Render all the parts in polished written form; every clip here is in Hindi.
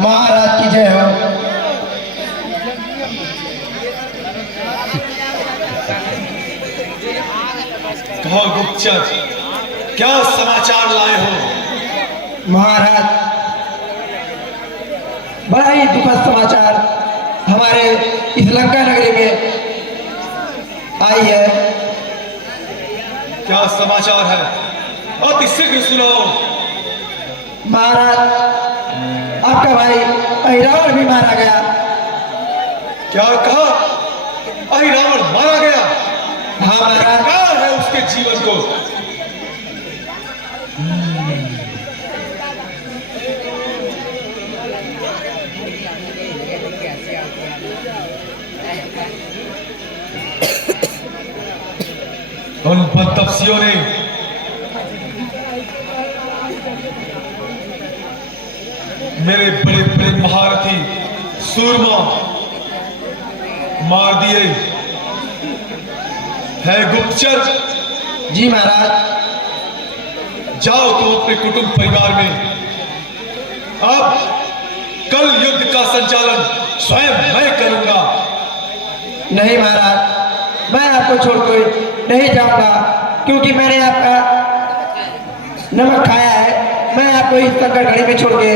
महाराज की जय हो। कहो गुप्तचर, क्या समाचार लाए हो? महाराज, बड़ा ही दुखद समाचार हमारे इस लंका नगरी में आई है। क्या समाचार है? अति शीघ्र सुनाओ। महाराज, आपका भाई अहिरावण भी मारा गया। क्या कहा? अहिरावण मारा गया? हाँ महाराज। क्या है उसके जीवन को? उन बदतफ्सियों ने मेरे बड़े बड़े महारथी सूरमा मार दिए है। गुप्तचर, जी महाराज। जाओ तुम अपने कुटुंब परिवार में। अब कल युद्ध का संचालन स्वयं मैं करूंगा। नहीं महाराज, मैं आपको छोड़कर नहीं जाऊंगा, क्योंकि मैंने आपका नमक खाया है। मैं आपको इस संकट घड़ी में छोड़ के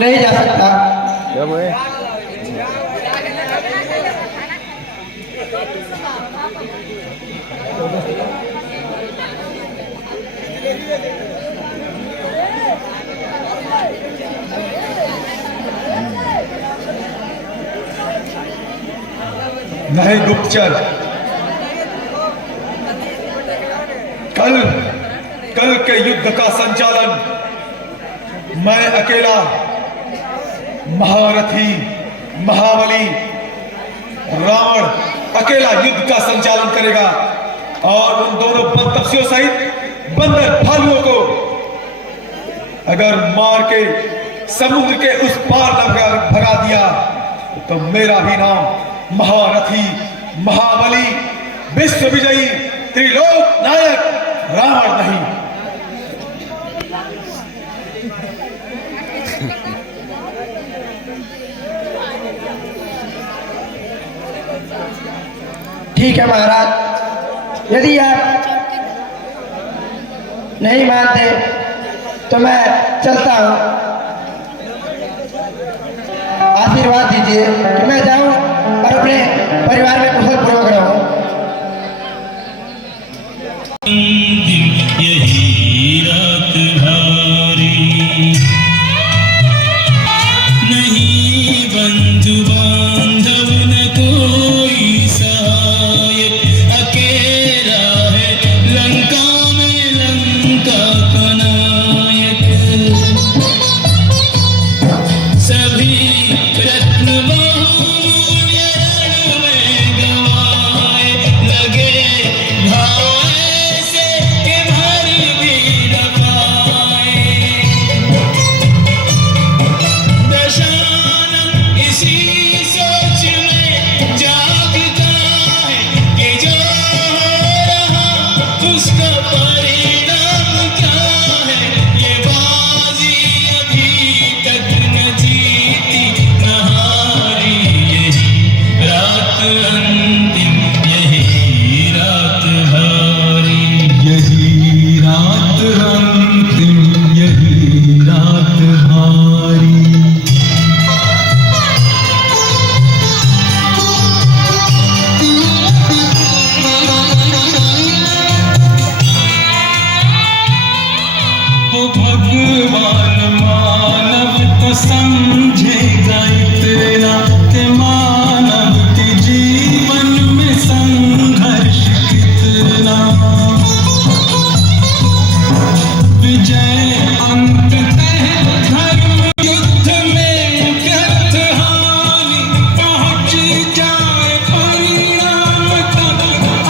नहीं जा सकता। नहीं गुप्तचर, कल के युद्ध का संचालन मैं अकेला, महारथी महाबली रावण अकेला युद्ध का संचालन करेगा। और उन दोनों बदतफ्सियों सहित बंदर भालुओं को अगर मार के समुद्र के उस पार न भगा दिया तो मेरा भी नाम महारथी महाबली विश्व विजयी त्रिलोक नायक रावण नहीं। ठीक है महाराज, यदि आप नहीं मानते तो मैं चलता हूँ। आशीर्वाद दीजिए कि मैं जाऊं और अपने परिवार में कुशल पूर्वक रहूं। यही रात हारी, नहीं बंधु बांधव न कोई सहायक, अकेला है लंका में लंका का नायक। सभी रत्न बहुमूल्य रण में गंवाए, लगे घाव ऐसे के भर भी न पाए। दशानन इसी सोच में जागता है कि जो हो रहा उसका परिणाम क्या है। ये बाजी अभी तक न जीती न हारी, यही रात अंतिम, यही रात हारी। यही रात अंतिम, यही रात हारी। वो भगवान मानव को समझेगा इतना कि मानव के जीवन में संघर्ष कितना। विजय अंत धर्म युद्ध में व्यर्थ हानि, पहुंच जाए परिणाम तक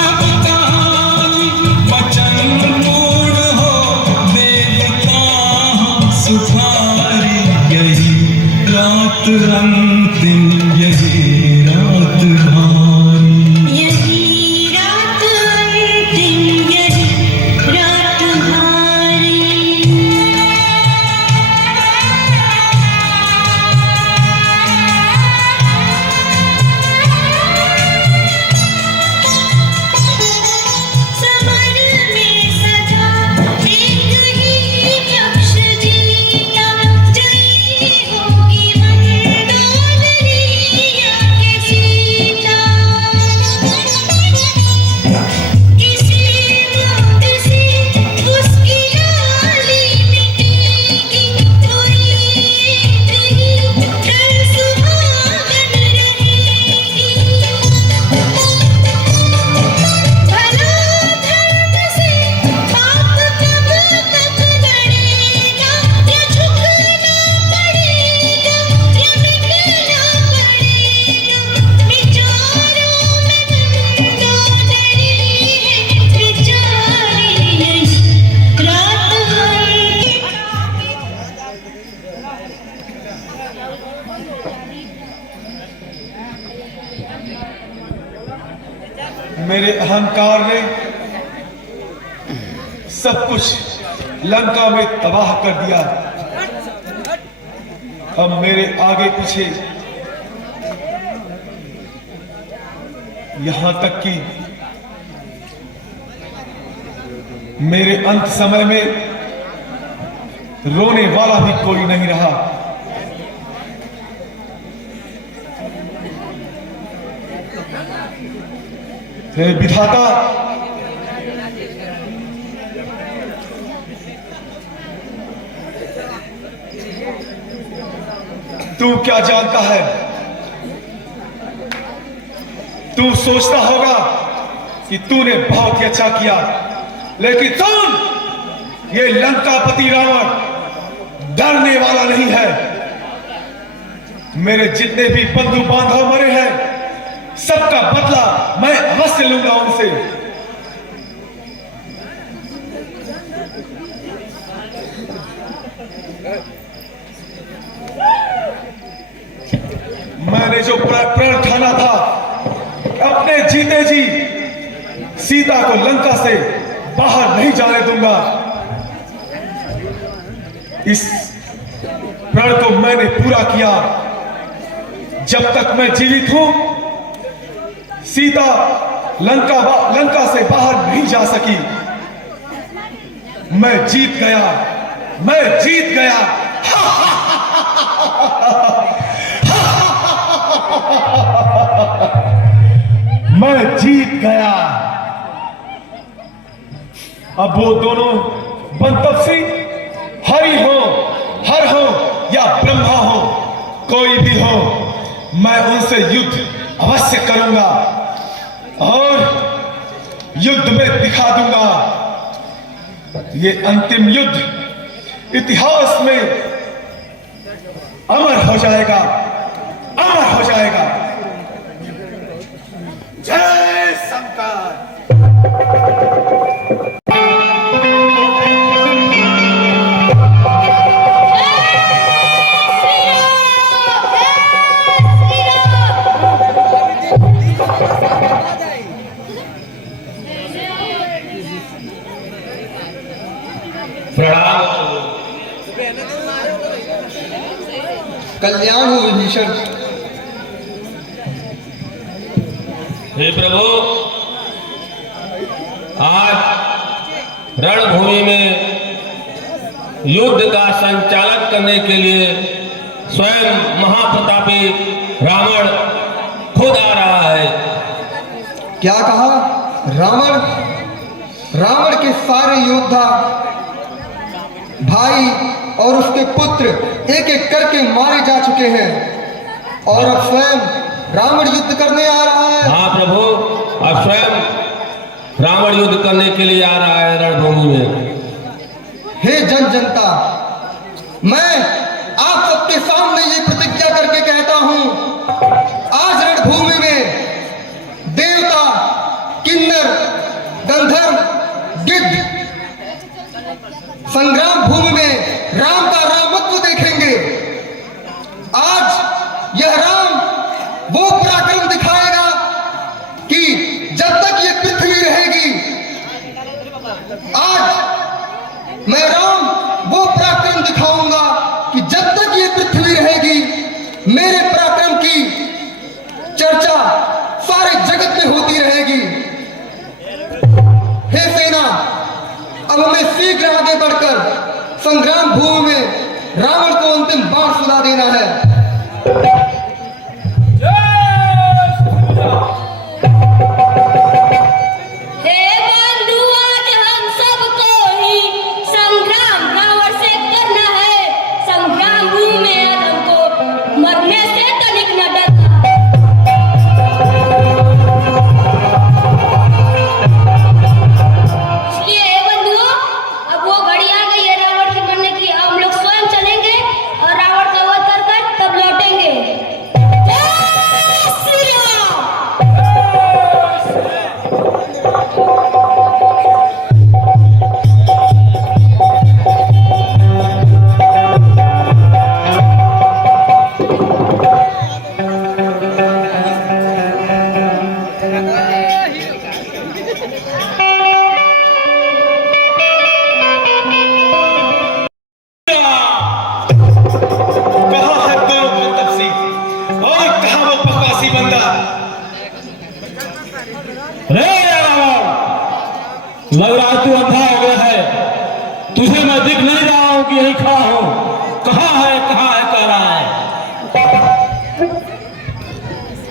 अब कहानी। वचन पूर्ण हो देवता हम सुखारी, यही रात अंतिम, यही रात हारी। यही रात अंतिम, यही रात हारी। मेरे अहंकार ने सब कुछ लंका में तबाह कर दिया। अब मेरे आगे पीछे यहां तक कि मेरे अंत समय में रोने वाला भी कोई नहीं रहा। हे विधाता, तू क्या जानता है? तू सोचता होगा कि तूने बहुत ही अच्छा किया, लेकिन सुन, ये लंकापति रावण डरने वाला नहीं है। मेरे जितने भी बंधु बांधव मरे हैं, सबका बदला मैं अवश्य लूंगा उनसे। मैंने जो प्रण ठाना था, अपने जीते जी सीता को लंका से बाहर नहीं जाने दूंगा। इस प्रण को मैंने पूरा किया। जब तक मैं जीवित हूं, सीता लंका से बाहर नहीं जा सकी। मैं जीत गया, मैं जीत गया। मैं जीत गया। अब वो दोनों बनतपसी हरि हो, हर हो या ब्रह्मा हो, कोई भी हो, मैं उनसे युद्ध अवश्य करूंगा और युद्ध में दिखा दूंगा। ये अंतिम युद्ध इतिहास में अमर हो जाएगा, अमर हो जाएगा। जय शंकर। कल्याण हो विभीषण। हे प्रभु, आज रणभूमि में युद्ध का संचालन करने के लिए स्वयं महाप्रतापी रावण खुद आ रहा है। क्या कहा? रावण? रावण के सारे योद्धा, भाई और उसके पुत्र एक एक करके मारे जा चुके हैं और अब स्वयं रावण युद्ध करने आ रहा है। हाँ प्रभु, अब स्वयं रावण युद्ध करने के लिए आ रहा है रणभूमि में। हे जनता, मैं आप सबके सामने ये प्रतिज्ञा करके कहता हूं, आज रणभूमि में देवता, किन्नर, गंधर्व, गिद्ध संग्राम भूमि में राम का रामत्व देखेंगे। आज यह राम वो पराक्रम दिखाएगा कि जब तक ये पृथ्वी रहेगी, आज मैं राम वो पराक्रम दिखाऊंगा कि जब तक ये पृथ्वी रहेगी, मेरे पराक्रम की चर्चा सारे जगत में होती रहेगी। हे सेना, अब हमें शीघ्र आगे बढ़कर संग्राम भूमि में रावण को अंतिम बाण सुना देना है। हे बंधु, आज हम सबको ही संग्राम रावण से करना है। संग्राम भूमि में आज हमको मरने से तनिक न डरना। इसलिए हे बंधुओं, अब वो घड़ी आ गई है रावण के मरने की। हम लोग स्वयं चलेंगे और रावण का वध कर तब लौटेंगे। लग रहा है तू अंधा हो गया है। तुझे मैं दिख नहीं रहा हूं कि यहीं खड़ा हूं। कहाँ है कह रहा है।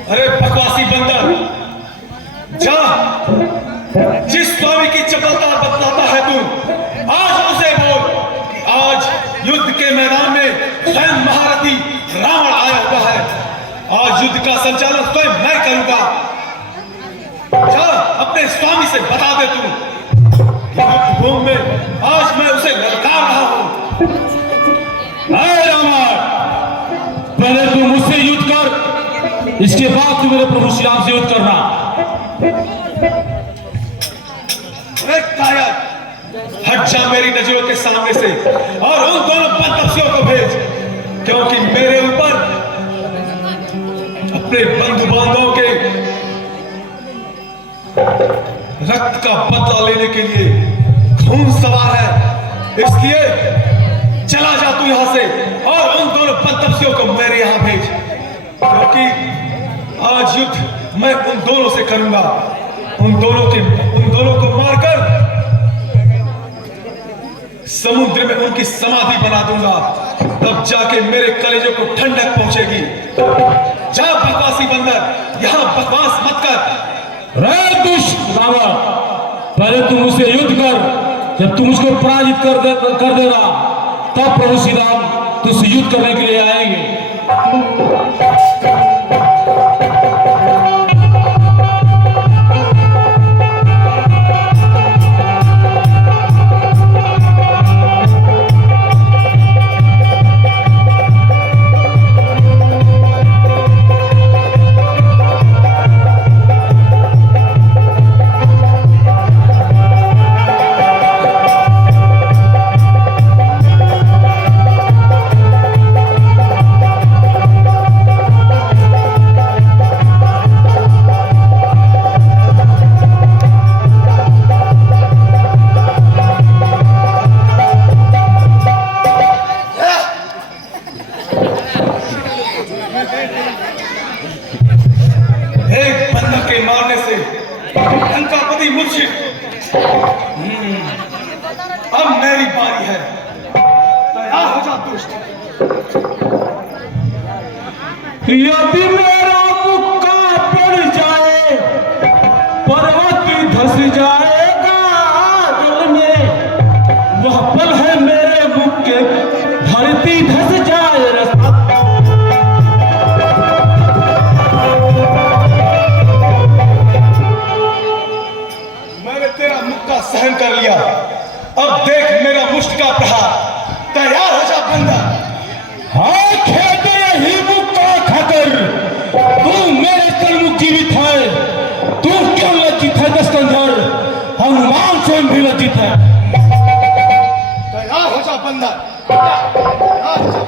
अरे बकवासी बंदर, जा, जिस स्वामी की चपलता बतलाता है तू, आज उसे बोल कि आज युद्ध के मैदान में स्वयं महारथी रावण आया हुआ है। आज युद्ध का संचालन स्वयं मैं करूंगा। जा, अपने स्वामी से बता दे तू, युद्ध भूमि में आज मैं उसे ललकार रहा हूं। रावण, पहले तू मुझसे युद्ध कर, इसके बाद तू मेरे प्रभु श्री राम से युद्ध करना। अरे कायर, हट जा मेरी नजरों के सामने से और उन दोनों बदतमीजों को भेज, क्योंकि मेरे ऊपर अपने बंधु बांधवों के रक्त का बदला लेने के लिए खून सवार है। इसलिए चला जा तू यहां से और उन दोनों बदतमीजों को मेरे यहां भेज, क्योंकि आज युद्ध मैं उन दोनों से करूंगा। उन दोनों को मारकर समुद्र में उनकी समाधि बना दूंगा। तब जाके मेरे कलेजों को ठंडक पहुंचेगी। जा बकवासी बंदर, यहां बकवास मत कर। रे दुष्ट रावण, पहले तू मुझसे युद्ध कर। जब तू मुझको पराजित कर देगा, तब प्रभु श्री राम तुझसे युद्ध करने के लिए आएंगे। एक बंदर के मारने से लंकापति मूर्छित। अब मेरी बारी है, तैयार हो जा दुष्ट। यदि मेरा मुक्का पड़ जाए, पर्वत धस जाएगा जल में। वह पल है मेरे मुक्के, धरती धस जाए रास्ता। मैंने तेरा मुक्का सहन कर लिया, अब देख मेरा मुष्ट का प्रहार। तैयार हो जा बंदर। हाँ, खेत ही मुक्का खाकर तू मेरे तलमुख जीवित है। तू क्यों लज्जित है दस्कंधर? हनुमान स्वयं भी लज्जित है। तैयार हो जा बंदर, तैयार हो जा।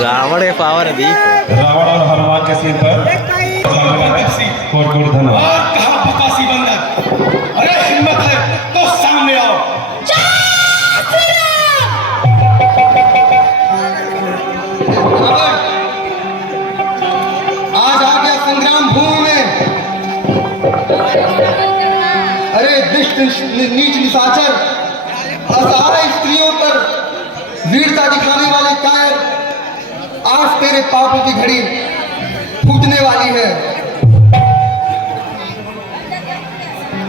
रावण के पावर अभी रावण और हनुमान के सिर पर कोट धन्यवाद। और कहा बकवासी बंदर, अरे हिम्मत है तो सामने आओ। आज आ गया संग्राम भूमि में। अरे दुष्ट नीच निशाचर, असहाय स्त्रियों पर वीरता दिखाने वाले कायर, आज तेरे पापों की घड़ी फूटने वाली है।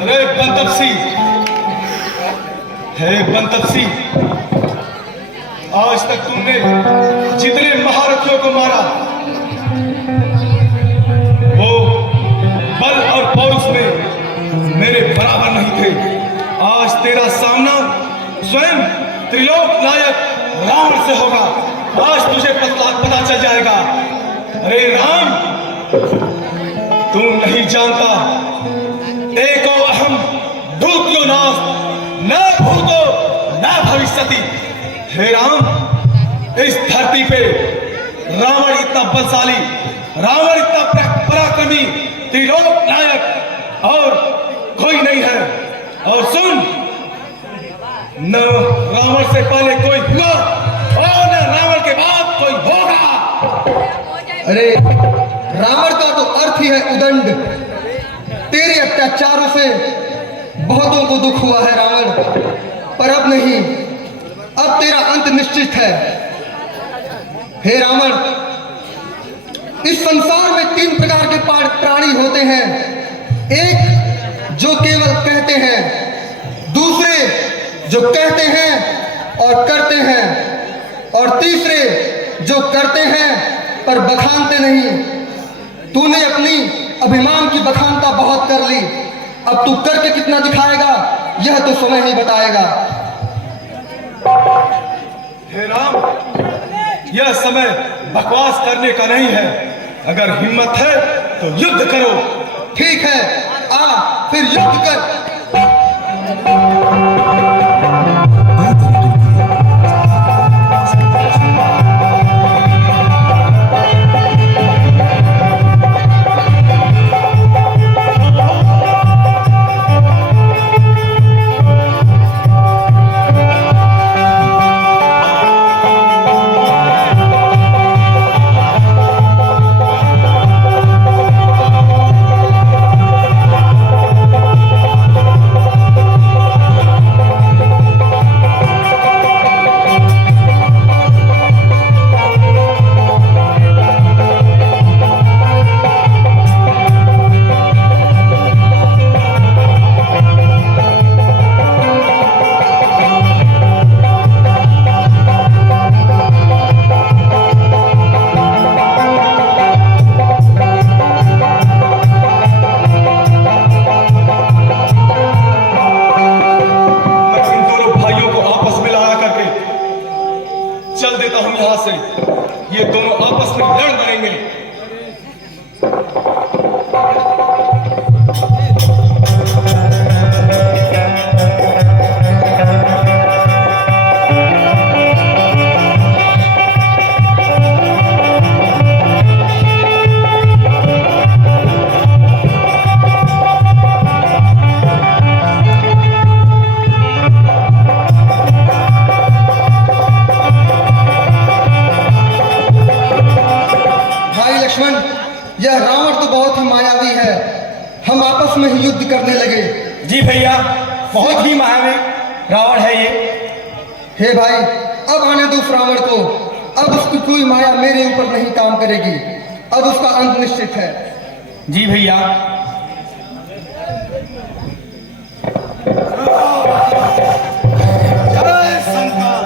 अरे बंतपसी, हे बंतपसी, आज तक तुमने जितने महारथियों को मारा, वो बल और पौरुष में मेरे बराबर नहीं थे। आज तेरा सामना स्वयं त्रिलोक नायक रावण से होगा। आज तुझे पता चल जाएगा। अरे राम, तू नहीं जानता एको अहम भूत्यो नास न भूतो न भविष्यति। हे राम, इस धरती पे रावण इतना बलशाली, रावण इतना पराक्रमी, त्रिलोक नायक और कोई नहीं है। और सुन, न रावण से पहले कोई हुआ और न रावण के बाद कोई होगा। अरे रावण का तो अर्थ ही है उदंड। तेरे अत्याचारों से बहुतों को दुख हुआ है रावण, पर अब नहीं, अब तेरा अंत निश्चित है। हे रावण, इस संसार में 3 प्रकार के प्राणी होते हैं। एक जो केवल कहते हैं, दूसरे जो कहते हैं और करते हैं, और तीसरे जो करते हैं पर बखानते नहीं। तूने अपनी अभिमान की बखानता बहुत कर ली, अब तू करके कितना दिखाएगा यह तो समय ही बताएगा। हे राम, यह समय बकवास करने का नहीं है। अगर हिम्मत है तो युद्ध करो। ठीक है, आ फिर युद्ध कर। ये दोनों आपस में लड़ मरेंगे। यह रावण तो बहुत ही मायावी है, हम आपस में ही युद्ध करने लगे। जी भैया, बहुत ही मायावी रावण है ये। हे भाई, अब आने दो उस रावण को, अब उसकी कोई माया मेरे ऊपर नहीं काम करेगी, अब उसका अंत निश्चित है। जी भैया। जय शंकर।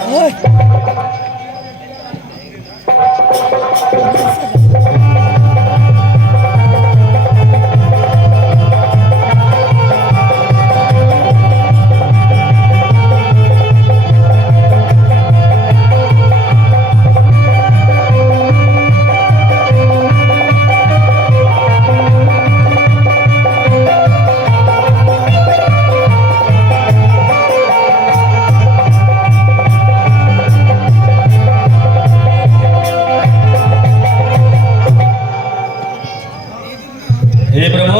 हे प्रभु,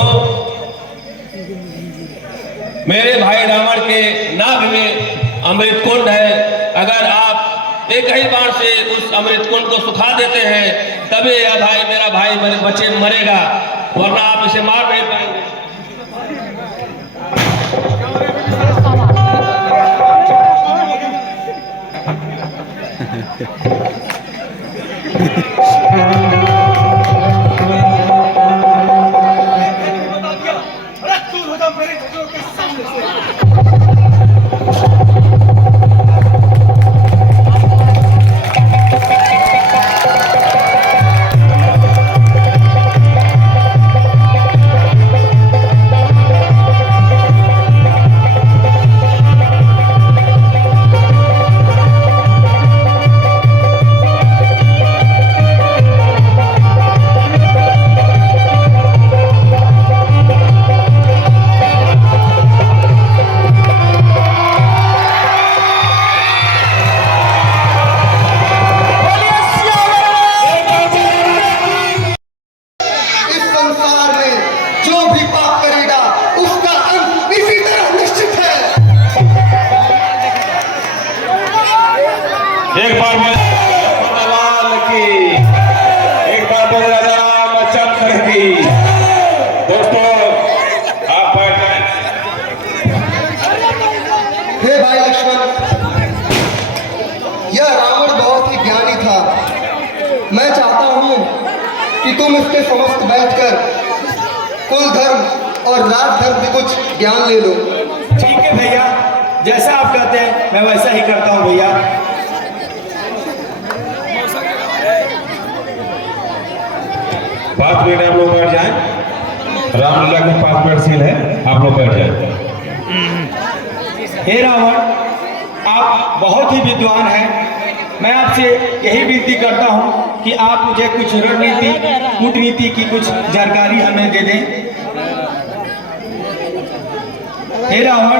मेरे भाई रावण के नाभि में अमृत कुंड है। अगर आप एक ही बार से उस अमृत कुंड को सुखा देते हैं तभी यह भाई, मेरा भाई बचे मरेगा, वरना आप इसे मार नहीं पाएंगे। यह रावण बहुत ही ज्ञानी था। मैं चाहता हूँ कि तुम इसके समस्त बैठकर कुल धर्म और राज धर्म की कुछ ज्ञान ले लो। ठीक है भैया, जैसा आप कहते हैं मैं वैसा ही करता हूँ भैया। 5 मिनट आप लोग बैठ जाएं। रामलीला के 5 मिनट सीन है, आप लोग बैठ जाएं। हे रावण, आप बहुत ही विद्वान हैं। मैं आपसे यही विनती करता हूँ कि आप मुझे कुछ रणनीति कूटनीति की कुछ जानकारी हमें दे दें। हे रावण,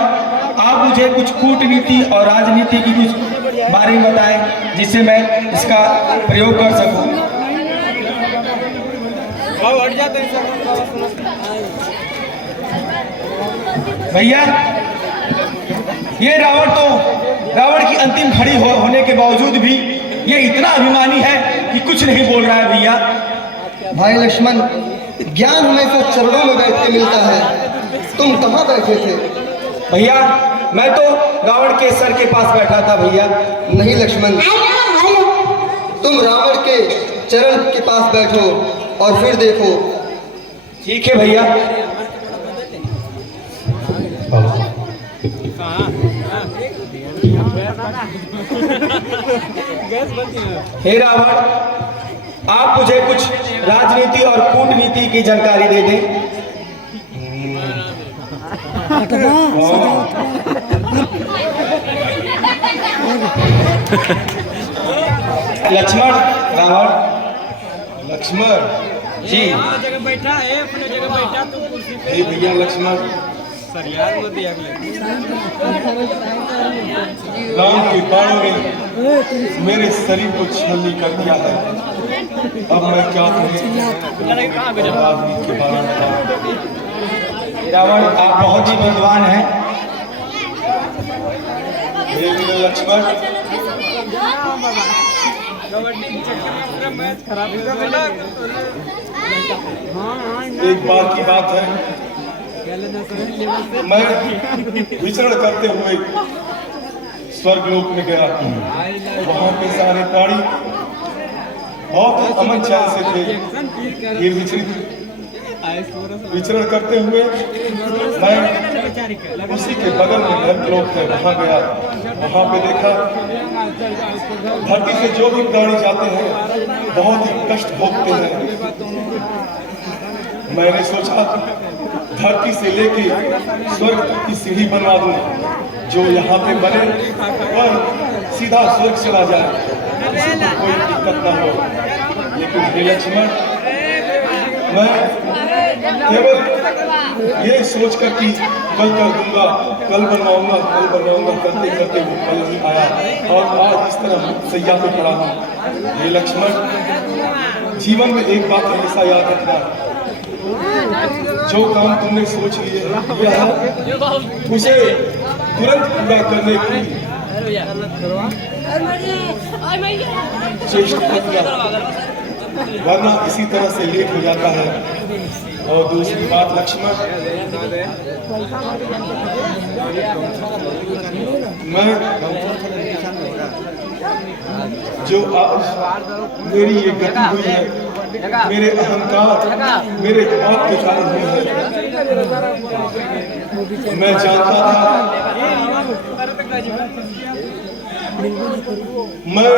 आप मुझे कुछ कूटनीति और राजनीति की कुछ बारे में बताएं जिससे मैं इसका प्रयोग कर सकूं। भैया, ये रावण की अंतिम घड़ी होने के बावजूद भी ये इतना अभिमानी है कि कुछ नहीं बोल रहा है भैया। भाई लक्ष्मण, ज्ञान हमेशा चरणों में बैठ के मिलता है। तुम कहाँ बैठे थे? भैया, मैं तो रावण के सर के पास बैठा था भैया। नहीं लक्ष्मण, तुम रावण के चरण के पास बैठो और फिर देखो। ठीक है भैया। हे रावण, आप मुझे कुछ राजनीति और कूटनीति की जानकारी दे दें। लक्ष्मण, रावण, लक्ष्मण जी। जगह बैठा है, अपने जगह बैठा तो कुर्सी पे। हे भैया लक्ष्मण, सर यार वो दिया राम के बाणों ने मेरे शरीर को छलनी कर दिया है। अब मैं क्या करूं? राजनीति के बारे में रावण, आप बहुत ही विद्वान हैं। हे वीर लक्ष्मण, कबड्डी के चक्कर में पूरा मैच खराब कर दिया। एक बार की बात है, मैं विचरण करते हुए स्वर्गलोक में गया। वहां पे सारे प्राणी बहुत अमन चैन से थे। ये विचरण करते हुए मैं उसी के बगल में नर्कलोक है वहां गया। वहां पे देखा धरती से जो भी प्राणी जाते हैं बहुत ही कष्ट भोगते हैं। मैंने सोचा धरती से लेके स्वर्ग तक की सीढ़ी बनवा दूं, जो यहाँ पे बने और सीधा स्वर्ग चला जाए, किसी को कोई दिक्कत ना हो। लेकिन हे लक्ष्मण, मैं केवल ये सोच कर कि कल कर दूंगा, कल बनवाऊंगा, कल बनवाऊंगा करते करते वो कल नहीं आया और आज इस तरह सैया पे पड़ा हूँ। हे लक्ष्मण, जीवन में एक बात हमेशा याद रखना, जो काम तुमने सोच लिया उसे तुरंत पूरा करने की चेष्टा करना, वरना इसी तरह से लेट हो जाता है। और दूसरी बात लक्ष्मण, मैं जो आज मेरी ये गति हुई है, मेरे अहंकार, मेरे पाप के कारण हुई है। मैं जानता था मैं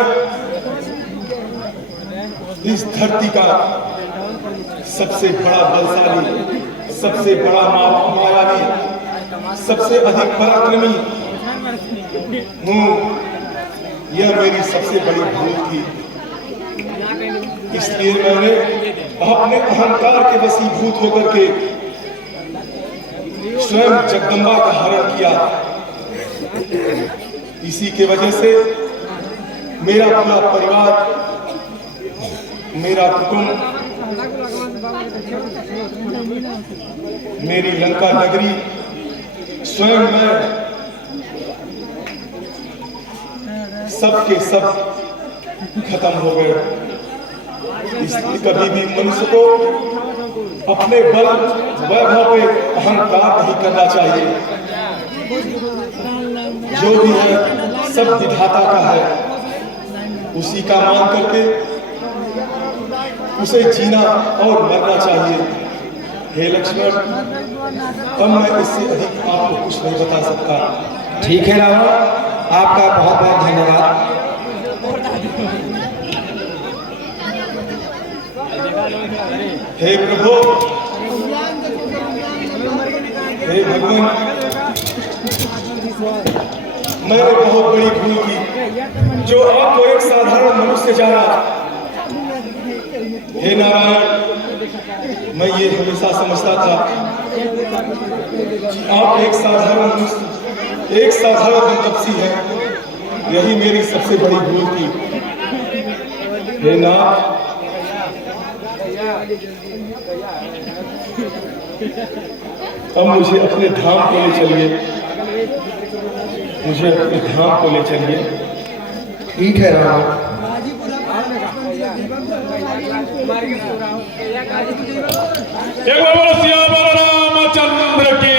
इस धरती का सबसे बड़ा बलशाली, सबसे बड़ा मायावी, सबसे अधिक पराक्रमी हूँ। यह मेरी सबसे बड़ी भूल थी। इसलिए मैंने अपने अहंकार के वशीभूत होकर के स्वयं जगदम्बा का हरण किया। इसी के वजह से मेरा पूरा परिवार, मेरा कुटुंब, मेरी लंका नगरी, स्वयं मैं, सब के सब खत्म हो गए। इसलिए कभी भी मनुष्य को अपने बल वैभव पे अहंकार नहीं करना चाहिए। जो भी है सब विधाता का है। उसी का मान करके उसे जीना और मरना चाहिए। हे लक्ष्मण, अब मैं इससे अधिक आपको कुछ नहीं बता सकता। ठीक है रावण, आपका बहुत बहुत धन्यवाद। हे प्रभु, हे भगवान, मैंने बहुत बड़ी भूल की जो आपको एक साधारण मनुष्य जाना। हे नारायण, मैं ये हमेशा समझता था कि आप एक साधारण मनुष्य, एक साधारण तपस्वी हैं। यही मेरी सबसे बड़ी भूल थी। हे नाथ, अब मुझे अपने धाम को ले चलिए, मुझे अपने धाम को ले चलिए। ठीक है रावण। एक बार बोलो सियावर रामचंद्र की